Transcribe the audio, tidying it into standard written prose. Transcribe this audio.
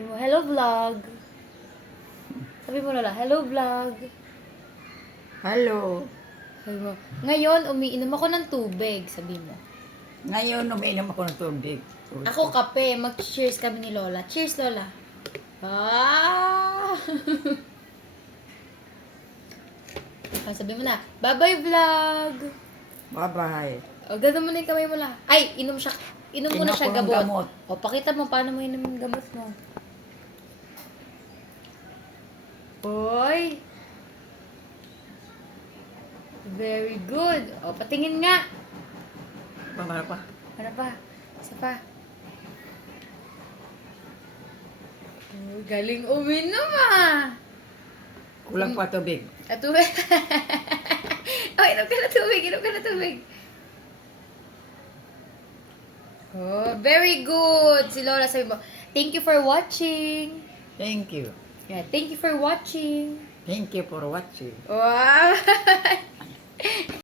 Sabi mo, hello vlog. Sabi mo Lola, hello vlog. Hello. Sabi mo, ngayon umiinom ako ng tubig. Sabi mo. Ngayon, umiinom ako ng tubig. Ako kape, mag-cheers kami ni Lola. Cheers Lola. Ah! Sabi mo na, bye-bye vlog. Bye-bye. O, gano'n mo na yung kamay mo la. Ay, inom mo na siya Inom ko ng gamot. gamot. O, pakita mo paano mo inom yung gamot mo. Oy! Very good. O, patingin nga. Pamara pa. Ano pa? Isa pa. Oh, galing uminom ah. Kulang pa tubig. At tubig. Oh, inom ka na tubig. Inom ka na tubig. Oh, very good. Si Lola sabi mo, thank you for watching. Thank you. Yeah, thank you for watching. Thank you for watching. Wow!